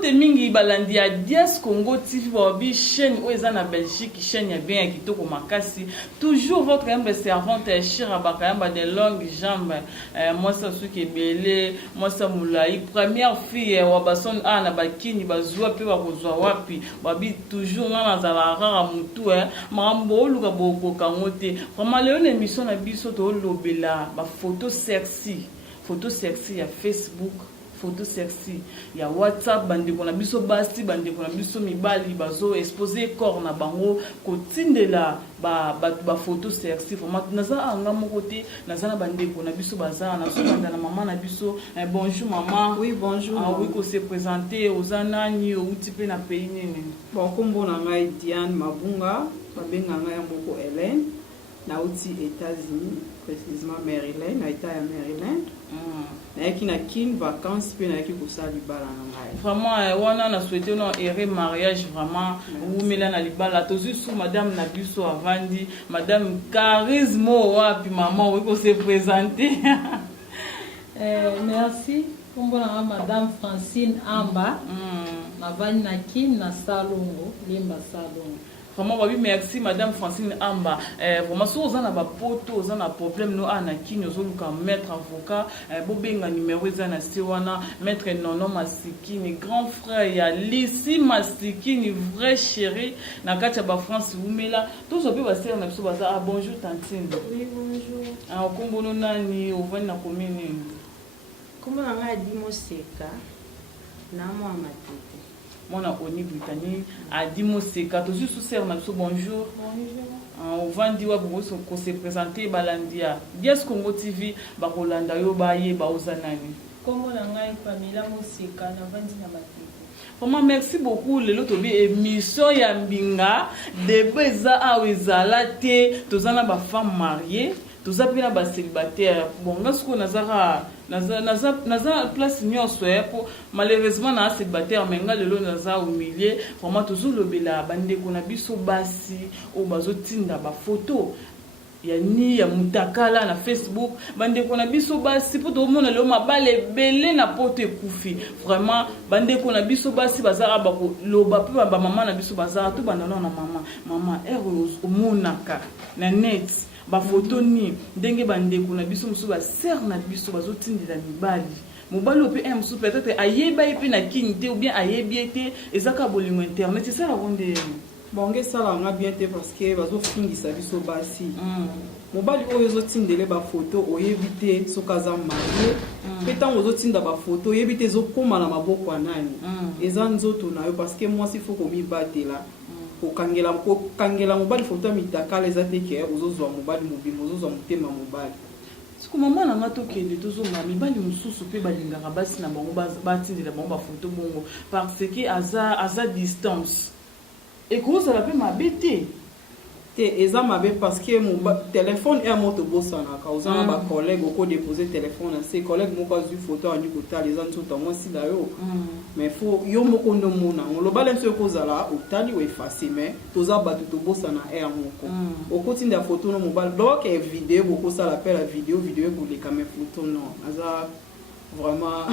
te mingi balandi ya Dias Congo TV babi chaîne oza na Belgique chaîne ya bien ya kitoko makasi toujours votre humble servante Chira Bakayamba de longues jambes moi ça suki belé moi ça moulai première fille wa bason na bakini bazwa pe ba kozwa wapi babi toujours na zala rara mutu mambo luka boko kangote vraiment le émission na biso to lobela ba photo sexy ya Facebook photo sexy ya WhatsApp bande kona biso basi bande kona biso mibali bazo exposer corps na bango kotindela ba photo sexy vraiment naza anga moko te naza na bande kona biso baza na so banda na maman na biso bonjour maman. Oui bonjour. Oui ko se présenter aux anani au type na pays nini. Bon kombo na ngai Diane Mabunga babenga ngai moko Hélène na uti États-Unis précisément Maryland na état ya Maryland. Qui na kin vacances puis na qui ko sa libala na ngai. Vraiment wana na souhaiter non erreur mariage vraiment ou mela na libala tozu sous madame na biso avandi madame charisme wapi maman oui ko se présenter. Merci kombo na madame Francine Amba na vani na kin na salongo limba salongo. Vraiment babi merci madame Francine Amba vraiment so ozana ba poto ozana problème no ana kini ozoluka maître avocat bobenga numéro ezana siwana maître Nono Masikini grand frère ya Lisi Masikini vrai chéri na kacha ba France umela to so pe ba sœur na biso baza bonjour tantine. Oui bonjour. Kombono nani ovani na commune comment on a dit mo seka na mo amatete mon Oni Britannique a dit mon seka to juste sœur na biso bonjour. Bonjour. On vandi wa bongo ko se présenter balandia Dias Congo TV ba Rolanda yo ba ye ba ozanani. Comment on a Pamela mo seka na vandi na matete. Vraiment merci beaucoup lelo to bi émission ya mbinga de beza awezala te tozana ba femme mariée toza pena ba célibataire bon ngasko nazara naza place nyonso pour malheureusement na célibataire menga lelo naza au milieu vraiment toujours lobela bande kona biso basi o bazotinda ba photo ya ni ya mutakala na Facebook bande kona biso basi pour to mona lelo mabale belé na poto ekufi vraiment bande kona biso basi bazara ba ko loba pe ba maman na biso bazara to banda na maman heureuse omonaka na net ba photo ni ndenge bandeko na biso musu ba sœur na biso bazotindela mibali mobali ope musu peut-être ayeba epe na kinité ou bien ayebiete ezaka bolingo internet c'est ça la ronde bon nge sala nga bien te parce que bazo fingisa biso basi mobali oyo zotindele ba photo oyebite sokaza marié petango ozotinda ba photo oyebite zokoma na maboko nani eza nzoto na yo parce que moi s'il faut komi batela kangela mobali photo mitakala eza te ke ozozwa mobali mobimo ozozwa motema mobali siku mama na ngato kende tozonga mibali mususu pe balingaka basi na bango batindela bango ba photo bongo parce que aza distance ekozala pe mabete te eza mabe parce que mon téléphone est moto bosana ka ozana ba collègue ko déposer téléphone na ses collègues moko azu photo anyu ko tali eza nso tamwa sila yo mais faut yo moko ndo mona lo balance ko zala otali we effacer mais toza batu to bosana moko okotinda photo no mobile donc et vidéo ko sala appel à vidéo ko les caméras photo non aza vraiment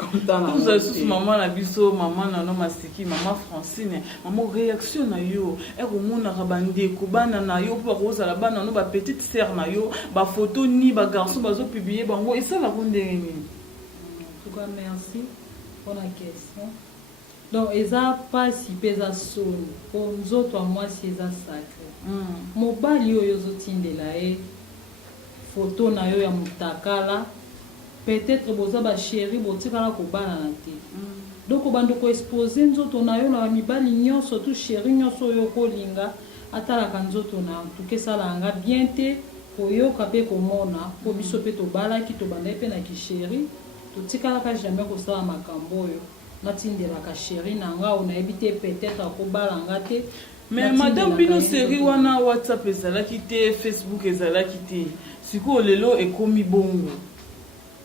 vous avez maman na biso maman na no masiki maman Francine maman réaction na yo mona rabande ko bana na yo pour kozala bana no ba petite sœur na yo ba photo ni ba garçon bazo publier bango et ça la ronde ni tout cas merci pour la question donc eza pas si pesa solo pour nous autres moi si eza sacré mobali yo zotindela photo na yo ya mutakala peut-être boza ba chéri botikala ko bana na te donc bando ko exposer nzoto na yo na mibali nyonso tout chéri nyonso yo ko linga atala ka nzoto na tuke sala nga bien te ko yo kape ko mona ko biso pe to bala ki to banda pe na ki chéri tutikala ka jamais ko sala makambo yo natindela ka chéri na nga ona ebite peut-être ko bala nga te mais madame bino série wana WhatsApp ezalaki te Facebook ezalaki te siko lelo ekomi bongo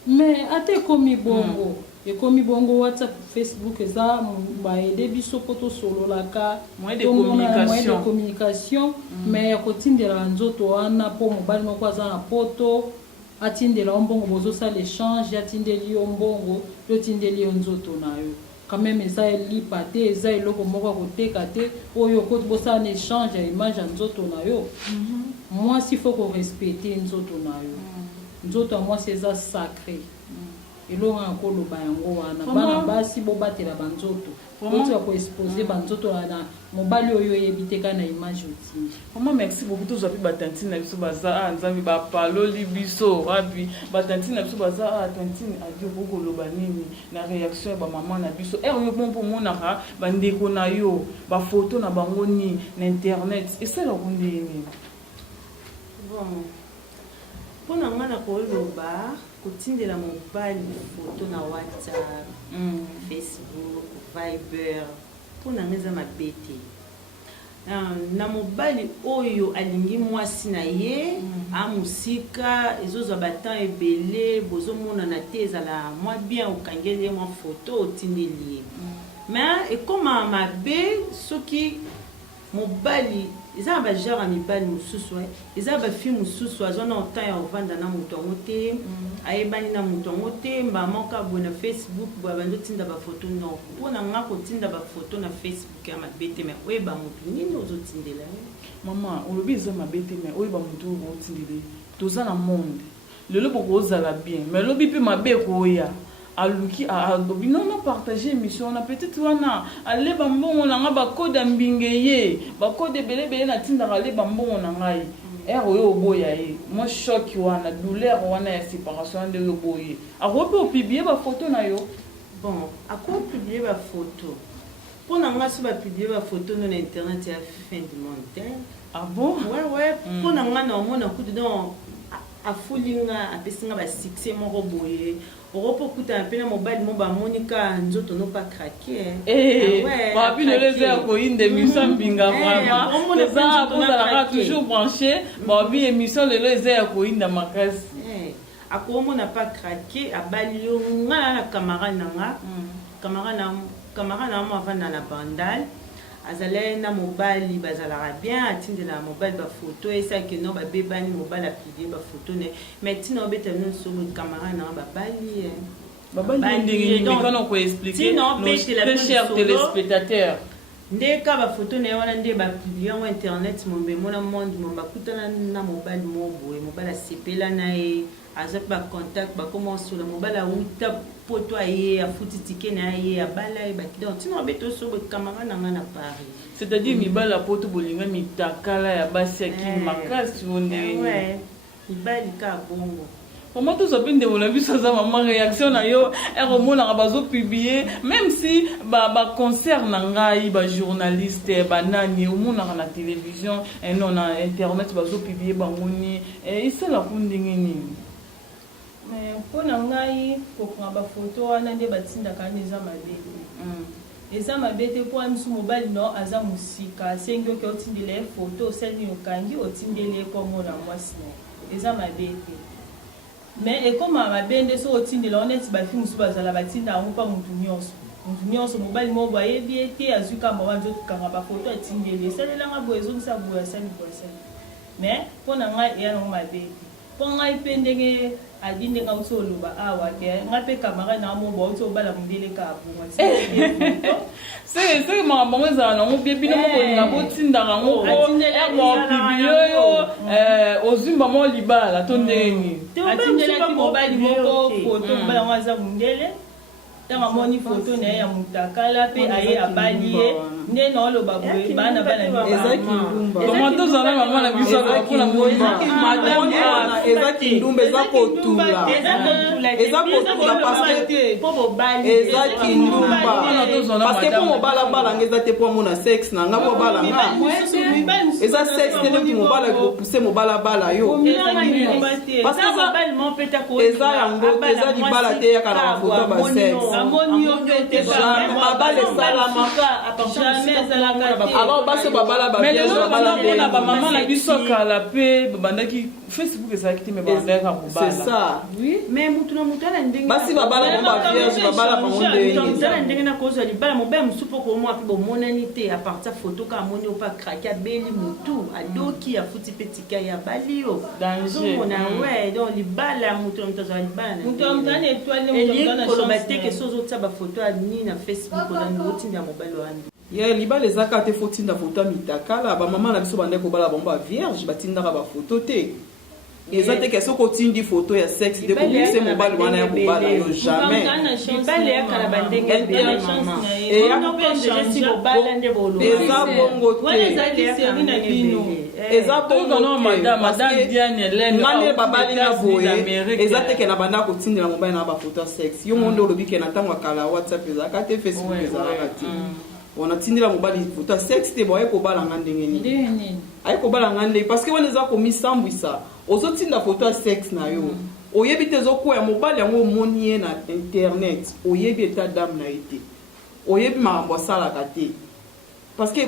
mais ate komi bongo ekomi bongo WhatsApp Facebook eza ba aider biso poto solo la ka moyen de communication mais kotindela nzoto wana po mobali moko aza na poto atindela mbongo bozo sa l'échange atindeli mbongo yo tindeli nzoto na yo quand même eza elipa te eza eloko moko ya koteka te oyo okoti bosala na échange ya image ya nzoto na yo mwasi faut korespecte nzoto na yo nzoto ya mwasi eza sacré eloko ya koloba yango wana bana basi bobatela banzoto otika koexpose banzoto wana mobali oyo oyebi te kaka na image otindi vraiment merci beaucoup tozwa mpe batantine na biso baza nzambe bapaloli biso api batantine na biso baza tantine adi okokoloba nini na réaction ya bamama na biso oyo mpo omonaka bandeko na yo bafoto na bango nini na internet esalaka ndeni bon mpona nga na koloba kotindela mobali foto na WhatsApp Facebook Viber mpona nga eza mabe te na mobali oyo alingi mwasi na ye amosika ezozwa batemps ebele bozomonana te ezala mwa bien okangeli ye mwa foto otindeli ye mais ekoma mabe soki mobali eza na bagenre ya mibali mosusu eza na bafille mosusu aza na temps ya kovanda na moto yango te ayebani na moto yango te mbamoka boye na Facebook boye bandi otinda bafoto no mpona nga kotinda bafoto na Facebook ya mabe te mai oyeba motu nini ozotindela mama olobi eza mabe te mai oyeba motu oyo otindele toza na monde lelo bokozala bien mais lobi mpe mabe ekoya aluki alobi non partager émission na peut-être wana aleba mbongo na nga bakode ya mbinge ye bakode ebelebele natindaka aleba mbongo na ngai ere oyo oboya ye mo shoki wana douleur wana ya séparation nde oyo oboye akopi opiblie bafoto na yo bon akopiblie bafoto mpona nga so bapiblie bafoto no na internet ya fin du monde te ah bon ouais mpona nga na omona kutu donc afulinga apesinga basuccès moko boye oropo kutana mpe na mobali mo bamonika nzoto no pa krake babi lelo eza ya koyinda émission mbinga vraiment eza bozalaka toujours branché babi émission lelo eza ya koyinda makasi akomona pa krake abali yo nga na camarade na nga camarade na mo avanda na bandal azalaki na mobali bazalaka bien atindela mobali bafoto esaki no babebani mobali apidie bafoto ne mais ntina obeta nyonso camarade na babali ndenge mikano koexplike nos chers téléspectateurs ndeka bafoto na ye wana nde bapiblie yango internet mombe mona monde mo bakutana na mobali mo boye mobali asepela na ye aza mpe bacontact bakoma osula mobali awuta poto aye afuti tike na ye abala ye bakida ntina obeta osobo camarade na nga na Paris c'est-à-dire mibali apoto bolinga mitakala ya basi aki makasi ondenge mibali ka bongo Comment tout ça peut dévoiler ça maman réaction na yo et remonaka bazo publier même si ba concert na ngai ba journaliste ba nani au monde na télévision et non na internet bazo publier bangoni et ça la kundingi ni mais pona ngai ko prendre ba photo wana nde batinda kanisa mabete eza mabete po amsu mobile no aza musika sengi oke otindele photo seni okangi otindele ko mona mwasi eza mabete mais et comme ma bende so otindela oneti ba fi musu bazala batinda ngo pa mutu nyonso mobile mo boye biete azuka mama nzo kanga ba photo atindele salela nga boye zo sa boye sa ni mais pona nga ya no mabete po nga ipendenge adinde nga usolo ba awa ke nga pe kamera na mo bo to bala mundele ka bunga c'est ma maman za na ngo bibino mo nga botinda ngo ko biblio ozumba mo libala to ndeni atindela ki mobile moko photo bala waza mundele tanga moni photo na ya mutakala pe aye abaliye nde na oloba boye bana ezaki ndumba comment to zana maman na biso ko na madame ezaki ndumba eza kotula parce que ezaki ndumba parce que pour mobala bala ngeza te pour mona sexe na nga mobala nga eza sexe te neti mobala ko pousser mobala bala yo parce que mobile mon peta ko eza yango eza di bala te ya kana photo ba sexe amoni yo te babale salamaka alors basi babala ba mais les ba maman na biso kala pe babandaki Facebook ezalaki te mais babandaka kobala c'est ça oui mais mutu na mutu na ndenge basi babala ba vierge babala ba monde ndenge na cause kozwa libala mobali mosusu mpo komwa mpe bomonani te à partir photo ka amoni opa kraki abeli motu adoki afuti mpe tika ya bali yo ozomona we donc libala ya moto na moto azwa libala koloba te ke so ozotia bafoto ya nini na Facebook otinda ya mobali wana ye libala ezaka te fo tinda foto ya mitakala bamama na biso bandeki kobala bango bavierge batindaka bafoto te eza te ke soki otindi foto ya sexe de komise mobali wana ya kobala yo jamais eza bongo te eza bongo ngane babali na boye eza te ke na banda kotindela mobali na bafoto ya sexe yo monde olobi ke na ntango ya kala whatsapp ezalaka te Facebook ezalaka te on tindela mobali foto ya sexe te boye kobalanga ndenge nini aye kobalanga ndenge parce que wana eza komisambwisa ozotinda foto ya sexe na yo oyebi te ezokwea mobali yango omoni ye na internet oyebi eta dame na ye te oyebi makambo asalaka te parce que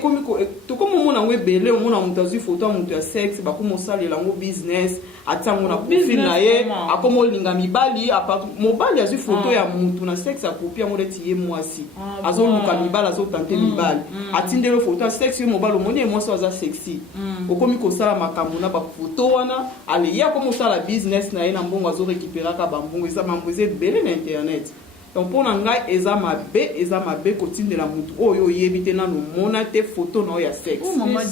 tokomi omona yango ebele omona moto azwi foto ya moto ya sexe bakomi osalela yango business atia yango na profil na ye akomi olinga mibali mobali azwi foto ya moto na sexe akopi yango neti ye mwasi azoluka mibali azotante mibali atindeli foto ya sexe ye mobali omoni ye mwasi aza sexy okomi kosala makambo na bafoto wana ale ye akomi osala business na ye na mbongo azorekiperaka bambongo eza mambo eza ebele na internet donc mpona ngai eza mabe kotindela motu oyo oyebi te nano mona te foto na oyo ya sexe mama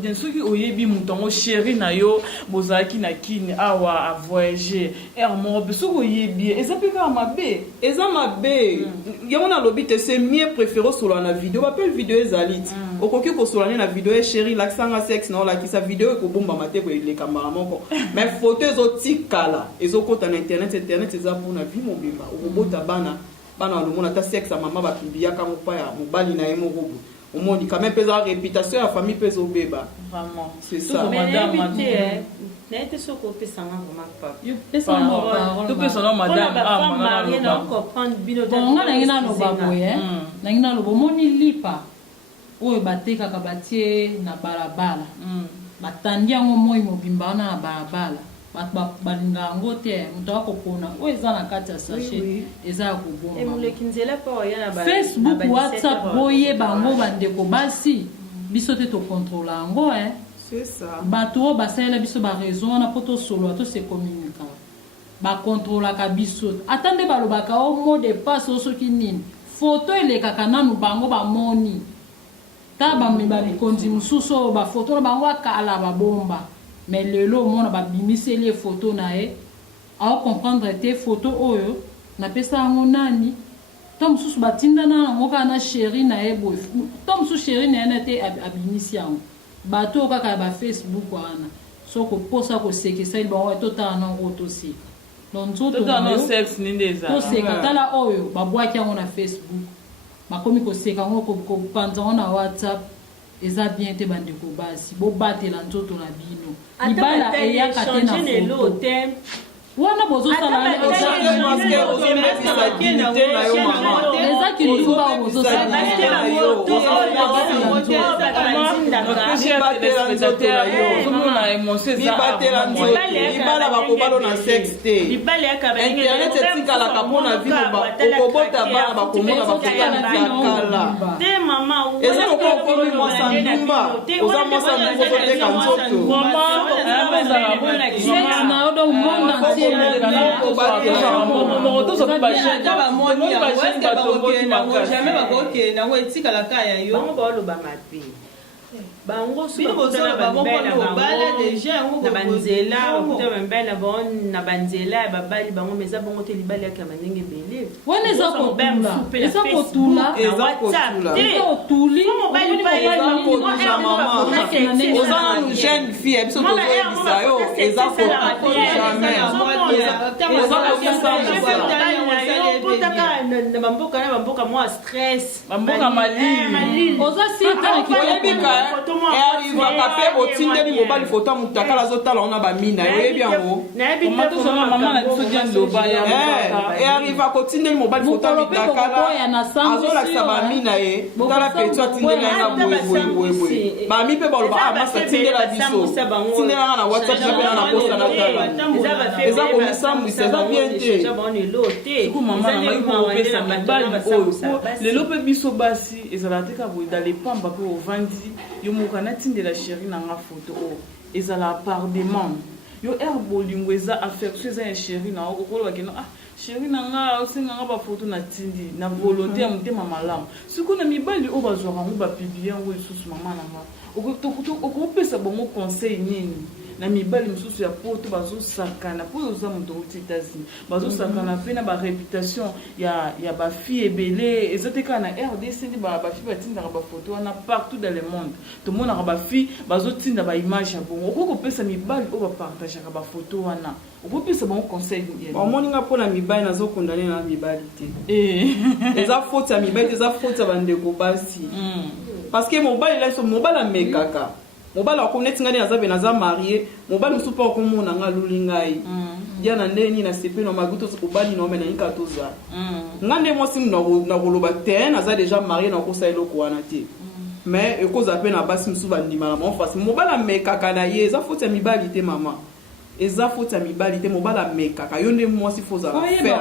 Diane soki oyebi moto yango chéri na yo bozalaki na kini awa avoyage hermobe soki oyebi eza mpe kaka mabe eza mabe yango nalobi te c'est mieux préféré osolola na video bapele video ezali ti okoki kosola ne na video ya chéri lakisanga sexe na olakisa video ekobombama te koeleka mbala moko mais foto ezotikala ezokota na internet eza mpona vie mobimba okobota bana alomona ta sexe ya mama bapibiaka mopa ya mobali na ye moko omoni quand même pesa réputation ya famille pesa obeba vraiment c'est ça naite soko opesanga vraiment papa topesanga madame bonga nangi naloba boye nangi naloba omoni lipa oyo batekaka batie na balabala batandi yango moi mobimba wana na balabala bato balinga yango te moto akopona oyo eza na kati ya sachet eza ya kobomba Facebook WhatsApp boyeba yango bandeko basi biso te tokontrola yango bato oyo basalela biso baraison wana mpo tosolola tose communika bakontrolaka biso ata nde balobaka o mot de passe o soki nini foto elekaka nanu bango bamoni ta bameba mikonzi mosusu oyo bafoto na bango akala babomba mais lelo omona babimiseli ye foto na ye aocomprendre te foto oyo napesa yango nani to mosusu batindana yango kaka na chéri na ye boye to mosusu chéri na ye na te abimisi yango bato oyo kaka ya bafacebook wana soko mposa kosekisali bango totala nango toseka donc nzototoseka tala oyo babwaki yango na Facebook bakomi koseka yango kopanza yango na WhatsApp eza bien te bandeko basi bobatela nzoto na bino libala eyaka te na foto wana bozosala eza kilifuka bozosala libala bakobalo na sexe te internet etikalaka mpona okobota bana bakomona bakotalikakala eza lokola okomi mwasa ndumba oza mwasa ndumba ozoteka nzoto jamais bakokende yango etikalaka ya yo bango baoloba mabe bango na banzela ya babali bango meza bango te libali yaka bandenge ebele wana eza kotula oza nanu jeune fille biso tozoyebisa yo eza na bamboka mwa stress bamboka malili oza oyebika arrivaka mpe botindeli mobali foto ya mutakala azotala wana bamina oyebi yango arriva kotindeli mobali foto ya mitakala azolakisa bamina ye tala petu atindeli ye na boyeboyeboye bami mpe baloba masa tindela biso tindelanga na whatsapp mpe na posta na tala eza komisambwisa eza bien te ngai kopesa mibali oyo lelo mpe biso basi ezala te kaka boye dans les pamba mpe ovandi yo moko anatindela chéri na nga photo oyo ezala par demande yo bolingo eza affection eza ya chéri na yo okolobaki no chéri na nga osenga nga bafoto natindi na volonté ya motema malamu sikoyo na mibali oyo bazwaka yango bapiblie yango lisusu mama na nga okopesa bango conseil nini na mibali mosusu ya poto bazosakana po oza moto oti États-Unis bazosakana mpe na baréputation ya bafille ebele eza te kaka na RDC nde bafille batindaka bafoto wana partout dans le monde tomonaka bafille bazotinda baimage ya bongo okoki kopesa mibali oyo bapartageaka bafoto wana okopesa bango conseil bamoninga mpona mibali nazokondane na mibali te eza faute ya mibali te eza faute ya bandeko basi parce que mobali laso mobali amekaka mobali akomneti ngani azabe naza marié mobali musu pa komona nga lulingai dia na ndeni na sepe no maguto sobali no mena inka toza ngande mo sim na koloba te naza déjà marié na kosa eloko wana te mais ekoza pe na basi musu bandima na mon face mobali amekaka na ye eza faute ya mibali te mama eza faute ya mibali te mobali amekaka yo nde mwasi foza faire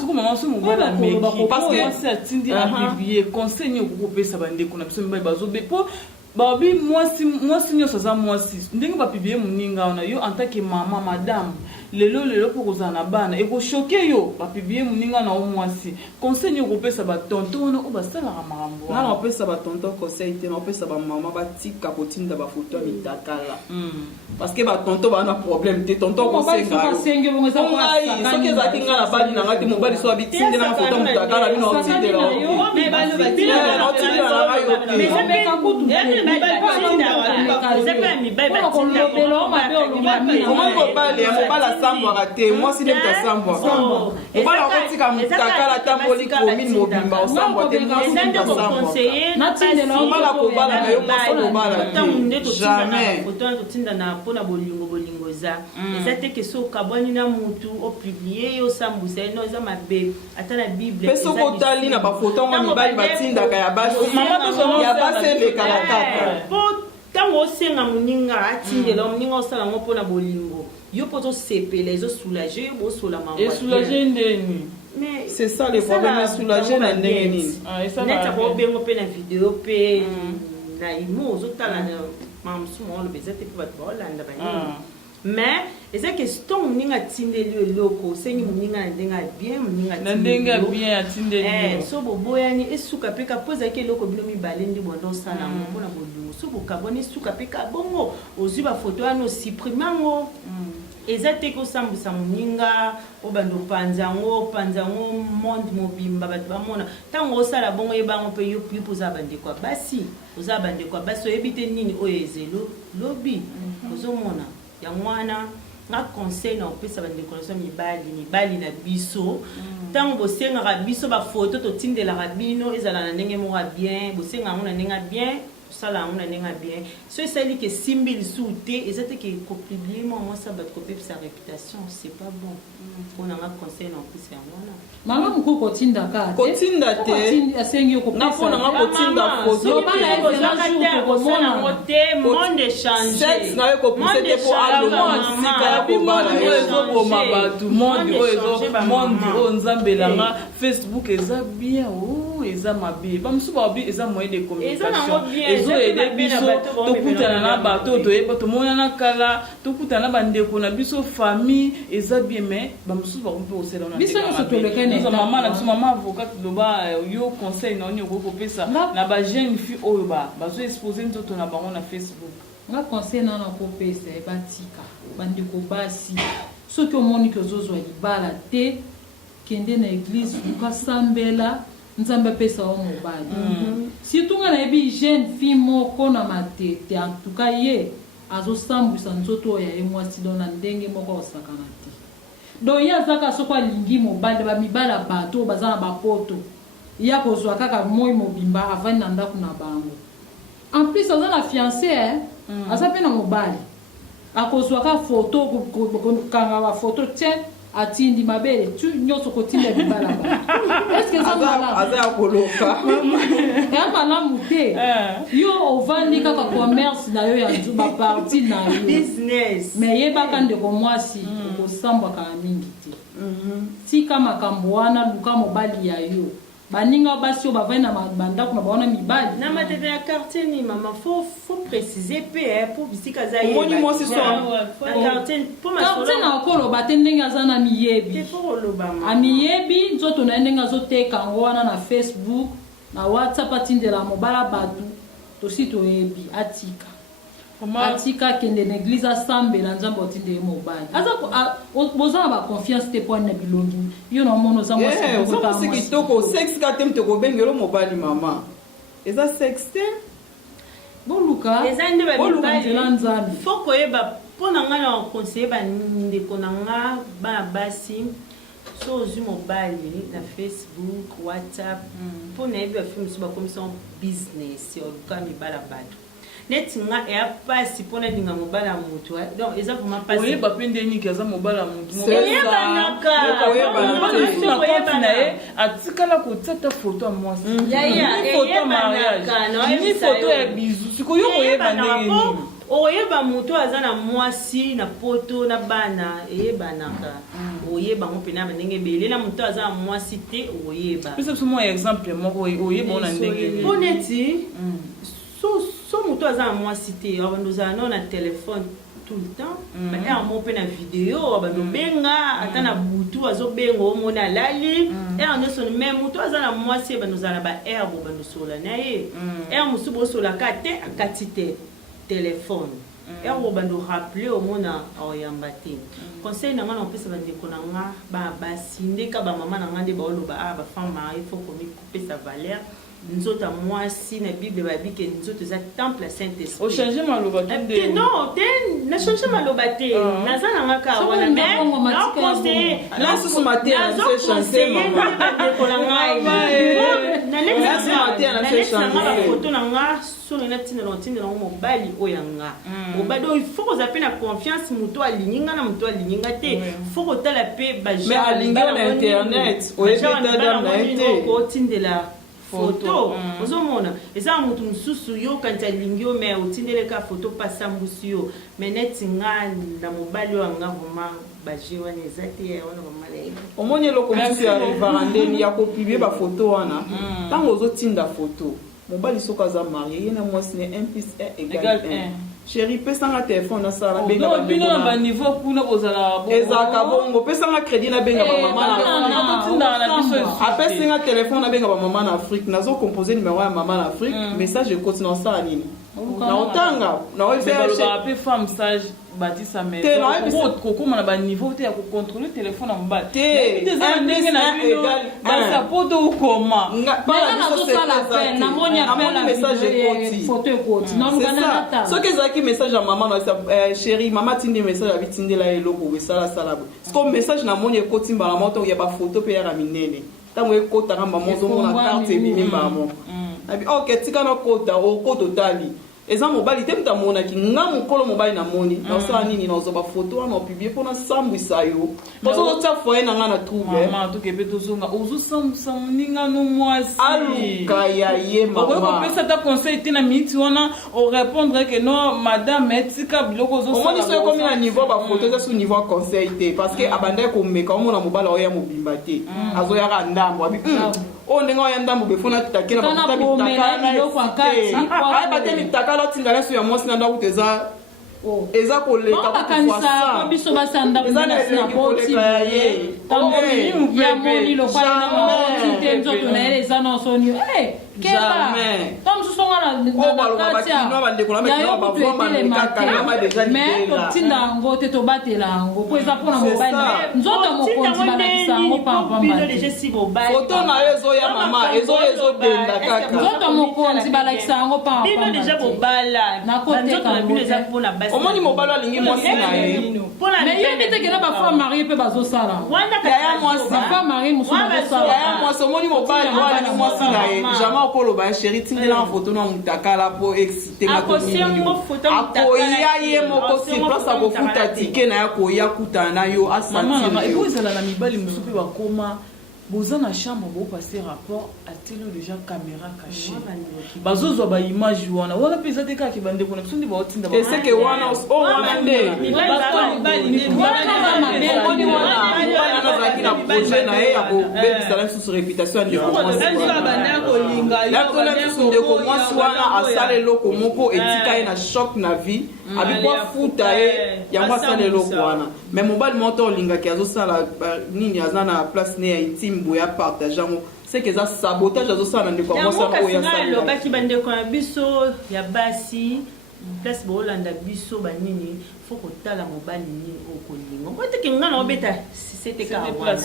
siko mama so mobali ameki parce que mwasi atindi abibie conseil ni okopesa bandeko na biso mibali bazobe po babi mwasi nyonso aza mwasi ndenge bapibie moninga wana yo en tant que mama madame lelo po kozala na bana ekoshoke yo bapibie moninga na o mwasi conseil okopesa batonto wana oyo basalaka makambo wana opesa batonto conseil te na opesa bamama batika kotinda bafoto ya mitakala parce que batonto bana problème te tonto kosenga yo soki ezalaki nga na bali na nga te mobali so abitinde na foto ya mitakala bino otindela mobali asambwaka te mwasi nde mutasambwaka mobali akotika mutakala tamboli komine mobimba osambwa te mwasi mutasambwaka akobala na yo mwasi akobala te jamais mpona bolingo eza eza te ke so okabwani na mutu opiblie yo osambusa ye no eza mabe ata na bible mpe soki otali na bafoto ngo mibali batindaka ya basi elekaka kaka po ntango osenga moninga atindela moninga osala ngo mpona bolingo yo po tosepela ezosoulage yo bosola esoulage ndeni c'est ça le problème soulage na ndenge nini neti akobengo mpe na video mpe na imo ozotala mamosumo oloba eza te mpe bato baolanda banini mais eza question moninga atindeli eloko osengi moninga na ndenge ya bien atindeli so boboyani esuka mpe ka po ezalaki eloko bino mibale ndi bonda osala yango mpona bolingo so bokabwani esuka mpe ka bongo ozwi bafoto wana osupprime yango eza te kosambusa moninga obanda opanza yango monde mobimba bato bamona ntango osala bongo yebango mpe yo oza bandeko ya basi oza bandeko ya basi oyebi te nini oyo ezelo lobi ozomona yango wana nga conseil na opesa bandeko naso mibali na biso ntango bosengaka biso bafoto totindelaka bino ezala na ndenge moko ya bien bosenga yango na ndenge ya bien sala yango na ndenge ya bien so esali ke simbi lisu te eza te ke kopublie mwasa bato kopepesa réputation c'est pas bon mpona nga conseil na opesa yango wana mama moko kotinda te asengi okopesa nga kotinda foto monde change na yo kopesa te po alomonsika ya kobala ezoboma bato monde oyo nzambelanga Facebook eza bien eza mabe bamosusu babi eza moyen de communication ezoyede biso tokutana na bato toyeba tomonana kala tokutana na bandeko na biso famille eza bien mais bamosusu bakompe osela na mama na biso mama avocat loba yo conseil na oni okopesa na bajeune fille oyo bazoexpose nzoto na bango na Facebook nga conseil nana kopesa batika bandeko basi soki omoni ke ozozwa libala te kende na église ukasambela nzambe apesa wa mobali surtout nga nayebi jeune fille moko na matete en tout cas ye azosambwisa nzoto oyo ya ye mwasi do na ndenge moko osakana te donc ye azaka soko alingi mobali bamibala bato oyo baza na bapoto ye akozwa kaka moi mobimba avandi na ndako na bango en plus aza na fiancé aza mpe na mobali akozwa ka foto kanga bafoto tien atindi mabele tu nyonso kotinda libala ba est-ce que ça va aza ya koloka ya malamu te yo ovandi kaka commerce na yo ya ba parti na yo business mais yebaka ndeko mwasi okosambwaka mingi te tika makambo wana luka mobali ya yo baninga basi oyo bavai na bandako na baona mibali na matete ya quartier ni mama faut préciser pe pour bisika za ye omoni mwasi so quartier na okoloba te ndenge aza na miyebi amiyebi nzoto na ye ndenge azoteka yango wana na Facebook na WhatsApp atindela mobala bato tosi toyebi atika kende na église asambela nzambe otinde ye mobali aza boza na baconfiance te po na bilongi yo na mono za mwasi kitoko sexe ka te mtoko bengelo mobali mama eza sexe te boluka eza nde babibali nzambe faut koyeba mpo na nga na conseiller bandeko na nga bana basi so ozwi mobali na Facebook WhatsApp mpo nayebi bafilme so bakomisa business oluka mibala bato neti nga eya pasi mpona linga mobala ya moto donc eza vraiment pasi oyeba mpe ndenge aza mobala ya moto oyebanaka na ye atikala kotiata foto ya mwasi foto ya mariage ni foto ya bizu sikoyo oyeba ndenge nini oyeba moto aza na mwasi na poto na bana eyebanaka oyeba ngo pena ndenge ebele na moto aza na mwasi te oyeba pesa biso mwa exemple moko oyeba ona ndenge nini mpo neti so moto aza na mwasi te abandozala nao na telefone tout le temps baere mo mpe na video abandobenga ata na butu azobenga omona alali ere nyonso me moto aza na mwasi ebandozala na baere bobandosola na ye ere mosusu bosolaka te akati te telefone ere bobando rappele omona aoyamba te conseil na nga na opesa bandeko na nga basi ndeka bamama na nga nde baoloba bafemme marie faut komipesa valeur nzoto mwasi na bible babike nzoto za temple Saint-Esprit o changer maloba te non te na changer maloba te naza na ngaka wana mais na conseiller la sous matin na chanter maman de kolanga na lettre na photo na nga solo na tina lantine na mobali oyanga mobali il faut que zapena confiance muto alinga na muto alinga te faut que tala pe ba mais alinga na internet oyebeta dame na été ko tindela photo ozomona eza mutu mususu yo kanti alingi yo me otindeleka photo pasambusi yo me neti nga na mobali wanga vraiment baje wana eza te wana bamala omoni eloko mosusu ya varandeni ya kopibie bafoto wana ntango ozotinda foto mobali soki aza marie ye na mwasi ne 1+1 égale 1 chéri pesanga telefone nasala benga bino na baniveau kuna kozala ezalaka bongo pesanga crédit nabenga bamama apesinga telefone nabenga bamama na afrique nazocompose numéro ya mama na afrique message ekoti na osala nini naotanga naope femme sage batisa kokoma na baniveau te ya kocontrole telefone ya mobali eza ndenge na bino basapoto okoma soki ezalaki message ya mama chéri mama tindi message abitindela eloko esalasala siko message namoni ekoti mbala moto ya bafoto mpe yaka minene ntango ekotaka mama ozomona karte ebimi mbala moko nabi ok tika nakota okota otali eza mobali te muta monaki nga mokolo mobali namoni naosala nini naozoba foto wana opiblie mpona sambwisa yo ozotia foye na nga na trouble tokepe tozonga ozosambwisa moninga no mwasi aluka ya ye okoki kopesa ta conseil te na miniti wana orépondre ke no madame etika biloko omoni so ekomi na niveau bafoto eza su niveau ya conseil te parce que abandaki komeka omona mobali oya mobimba te azoyaka ndambo abi o ndenge oya ndambo befona tutake na bakuta mitaka lotinga leso ya mwasi na ndako eza eza koleka bakanisa biso basanda eza na poti ya moni lokwala na moti te nzoto na ele eza na sonio keba comme ce sont na kati ya kutu etelemate mais totinda yango te tobatela yango po eza mpona mobali nzoto mokonzi balakisa yango foto na yo ezoya mama ezodenda kaka nzoto mokonzi balakisa yango omoni mobali alingi mwasi na ye mais yebi te kena bafemme marie mpe bazosala yaya mwasi bafemme marie mosusu bazosala yaya mwasi omoni mobali alingi mwasi na ye jamais okoloba ya chéri tindela na foto na mutakala po excité akoya ye moko si place akofuta tike na ye akoya kutana na yo asantiezala na mibali mosusu mpe bakoma boza na chambre bo passer rapport atelo déjà caméra cachée bazozwa ba image wana wala pesa te kaka bande ko na biso ndi ba otinda ba c'est que wana o wana nde wana na projet na ye ya ko bebisa na sous réputation ya ndeko mwasi wana asala eloko moko etika ye na choc na vie abikwa futa ye yango asala eloko wana mais mobali moto olingaki azosala nini aza na place ne ya intime boya partage yango c'est que ça sabotage azosala ndeko mwasi wana oyo asala baki bandeko na biso ya basi place bolanda biso banini faut kotala mobali nini okolinga ngoteke ngana obeta c'était ka wana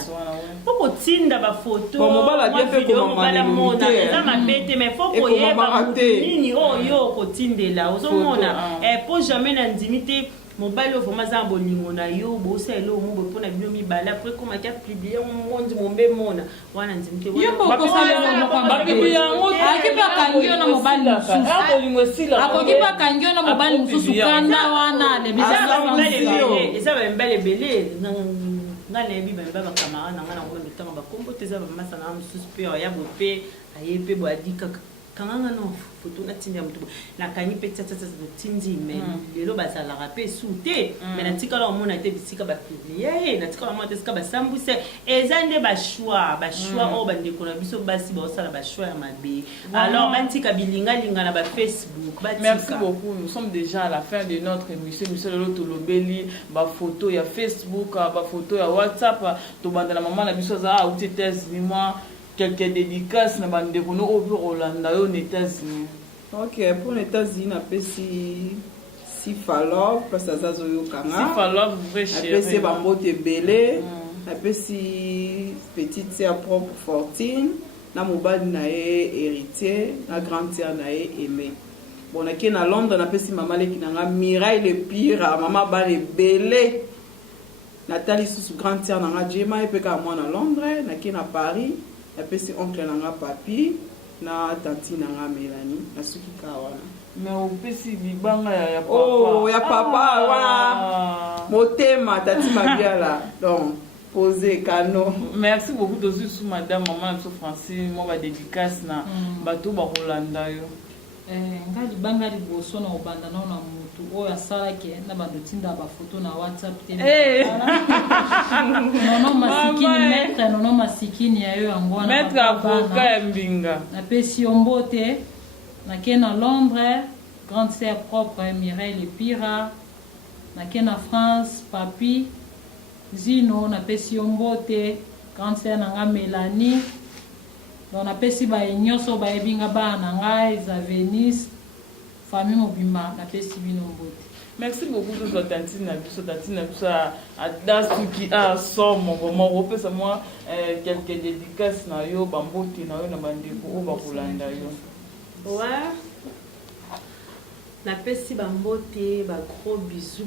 faut kotinda ba photo mobali bien fait comme mona za mabete mais faut koyeba nini oyo kotindela ozomona pour jamais na ndimité mobali o vraiment za bolingo na yo bosa elo mo pona bino mibala après comme akia publier mondi mombe mona wana ndimité yo akipa kangio na mobali mususu akokipa kangio na mobali mususu kanda wana le bizarre eza ba mbele belé ngana yebi ba kamara na ngana ngombe tanga ba kombo teza ba masa na mususu pe ya bope ayepe bo adika kanganga no photo na tinda mutu na kanyi pe tata tindi mais lelo bazala rapé souté mais na tika la mona te bisika ba publier na tika la mona te sika ba sambuse ezande ba choix o bande ko na biso basi ba osala ba choix ya mabe alors bantika bilinga linga na ba Facebook ba tika. Merci beaucoup, nous sommes déjà à la fin de notre émission lelo to lobeli ba photo ya Facebook ba photo ya WhatsApp to banda la maman na biso za ou États-Unis moi quelques dédicaces na bande ko no obi Rolanda yo aux États-Unis. Ok, pour les États-Unis na pesi Sifalov parce que ça zo kanga Sifalov vrai chéri na pesi bambote belé na pesi petite sœur propre Fortune na mobali na ye héritier na grande sœur na ye aimé. Bon na ki na Londres na pesi maman leki na nga Mireille le pire maman ba le belé Nathalie sous grande sœur na nga Jema et ka moi na Londres na ki na Paris na pesi oncle na nga Papi na tanti na nga Mélanie na suki ka wana mais au pesi libanga ya papa oh ya papa wana motema tati mabiala donc poser kano. Merci beaucoup de sous madame maman so Francine moi ba dédicace na bato ba Rolanda yo nga libanga liboso na obanda na mutu oyo asalaki na bandotinda ba photo na WhatsApp te nono masikini ya yo yango wana maître avocat mbinga na pesi ombote na ke na Londres grande sœur propre Mireille Lepira na ke na France Papi Zino na pesi ombote grande sœur na nga Mélanie donc na pesi ba nyonso ba ebinga ba na ngai za Venise famille mobimba na pesi bino mbote. Merci beaucoup de votre tantina biso a dasuki a somo vraiment repesa moi quelques dédicaces na yo bambote na yo na bandeko o ba Rolanda yo. Ouais. Na pesi bambote ba gros bisous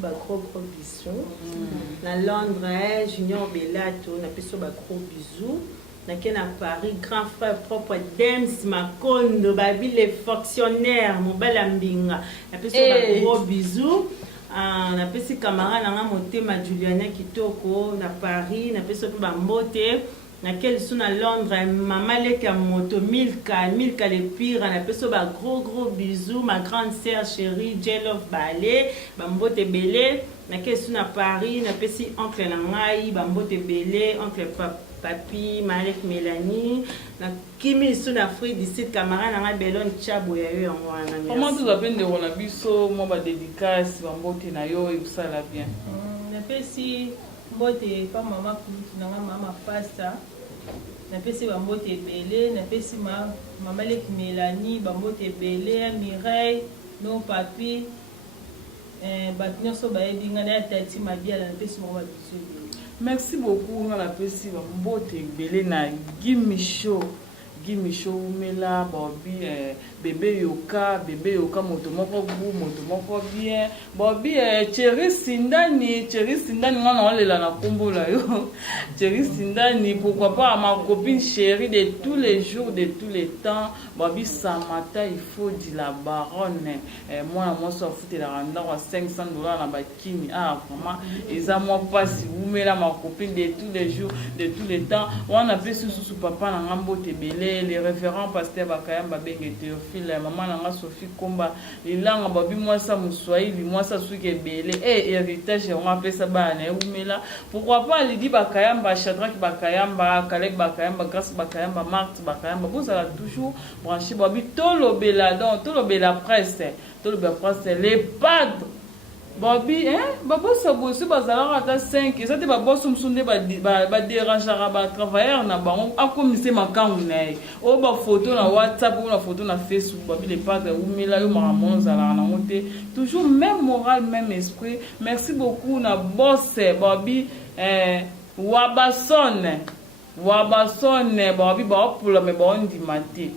na Londres Junior Belato na pesi ba gros bisous na Paris grand frère propre Dems Makondo babi les fonctionnaires mobala mbinga na pesi ba gros bisous na pesi camarade na motema Juliana Kitoko na Paris na pesi ba mbote na quel sont à Londres maman leka moto Milka le pire na pesi ba gros bisous ma grande sœur chérie Jelov Balé ba mbote belé na quel sont à Paris na pesi oncle na ngai ba mbote belé oncle Papi Malek Mélanie na kimi sous Afrique d'ici camarade na Belon Chabo ya yo ngwana. Comment tu appelles de Rolanda biso mo ba dédicace ba mbote na yo et ça la bien. Na pesi mbote pa mama kutu na mama pasta na pesi ba mbote belé na pesi mama Lek Mélanie ba mbote belé Mireille no Papi ba nyonso ba ebinga na tati mabiala na pesi mo ba biso. Merci beaucoup na la pesi ba mbote belé na Guy Michaud Gimisho umela bobi bébé yoka moto moko bien bobi Chéri Sindani ngana olela na kombola yo Chéri Sindani, pourquoi pas ma copine chérie de tous les jours de tous les temps bobi Samata il faut dire la baronne moi so foutre la randa à $500 na bakini vraiment eza moi pas si umela ma copine de tous les jours de tous les temps on a fait sous papa na ngambo tebele les référents pasteur Bakayamba Benge Théophile maman nanga Sophie Komba ilanga babi moi ça Mswahili moi ça suke belé héritage on appelle ça bana umela pourquoi pas Lydie Bakayamba Shadrach Bakayamba Caleb Bakayamba Grace Bakayamba Marthe Bakayamba vous allez toujours brancher babi tolo bela presse les padres Bobby, babo sabosi bazala ata 5 et ça te babo sumsunde ba dérangeara ba travailleur na bango akomise makangu nae o ba photo na WhatsApp ou na photo na Facebook Bobby les padres ou mela yo maramon zala na monter toujours même moral même esprit merci beaucoup na boss Bobby Wabasone Bobby ba pour me ba on dimate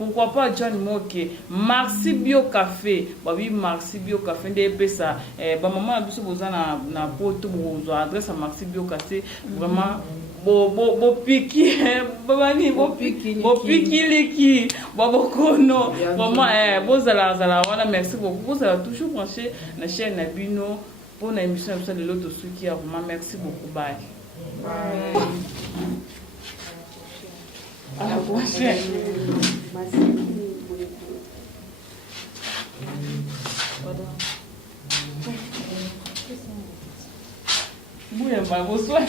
pourquoi pas John Moke Marcy Bio Café babi Marcy Bio Café ndé ça ba maman biso bozana na poto bozo adresse à Marcy Bio Café vraiment bo piki babani bo piki liki bo kono vraiment bozala wana merci beaucoup vous allez toujours brancher na chaîne na bino pour na émission de l'autre qui a vraiment merci beaucoup bye à la prochaine. Bouya, vai, vou suar.